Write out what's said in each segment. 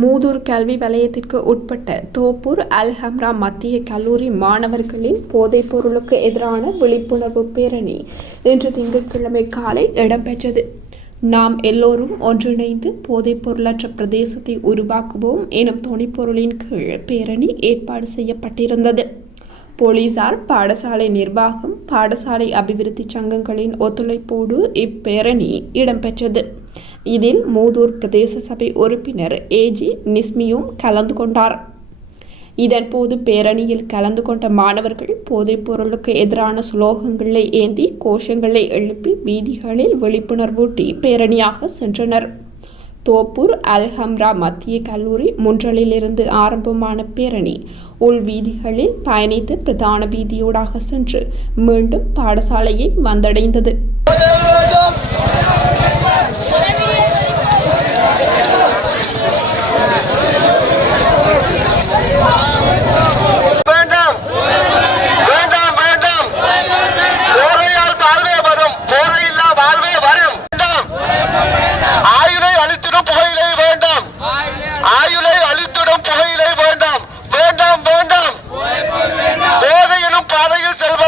மூதூர் கல்வி வலயத்திற்கு உட்பட்ட தோப்பூர் அல் ஹம்ரா மத்திய கல்லூரி மாணவர்களின் போதைப் பொருளுக்கு எதிரான விழிப்புணர்வு பேரணி இன்று திங்கட்கிழமை காலை இடம்பெற்றது. நாம் எல்லோரும் ஒன்றிணைந்து போதைப் பொருளற்ற பிரதேசத்தை உருவாக்குவோம் எனும் துணைப்பொருளின் கீழ் பேரணி ஏற்பாடு செய்யப்பட்டிருந்தது. போலீசார் பாடசாலை நிர்வாகம் பாடசாலை அபிவிருத்தி சங்கங்களின் ஒத்துழைப்போடு இப்பேரணி இடம்பெற்றது. இதில் மூதூர் பிரதேச சபை உறுப்பினர் ஏஜி நிஸ்மியும் கலந்து கொண்டார். இதன்போது பேரணியில் கலந்து கொண்ட மாணவர்கள் போதைப் பொருளுக்கு எதிரான சுலோகங்களை ஏந்தி கோஷங்களை எழுப்பி வீதிகளில் விழிப்புணர்வூட்டி பேரணியாக சென்றனர். தோப்பூர் அல்ஹம்ரா மத்திய கல்லூரி முன்றலிலிருந்து ஆரம்பமான பேரணி உள் வீதிகளில் பயணித்து பிரதான வீதியூடாக சென்று மீண்டும் பாடசாலையை வந்தடைந்தது. அறையில் செல்வ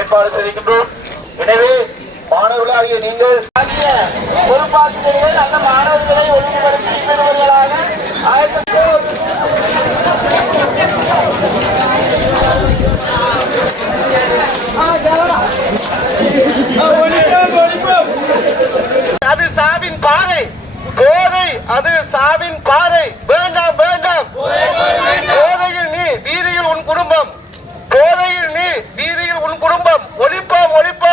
ஏற்பாடு செய்கின்றோம் எனவே மாணவர்களாகிய நீங்கள் பொறுப்பாசிரியர்கள் அந்த அது சாவின் பாதை. வேண்டாம் வேண்டாம். போதையில் நீ வீதியில் உன் குடும்பம். போதையில் நீ வீதியில் உன் குடும்பம். ஒழிப்பாம் ஒழிப்பாம்.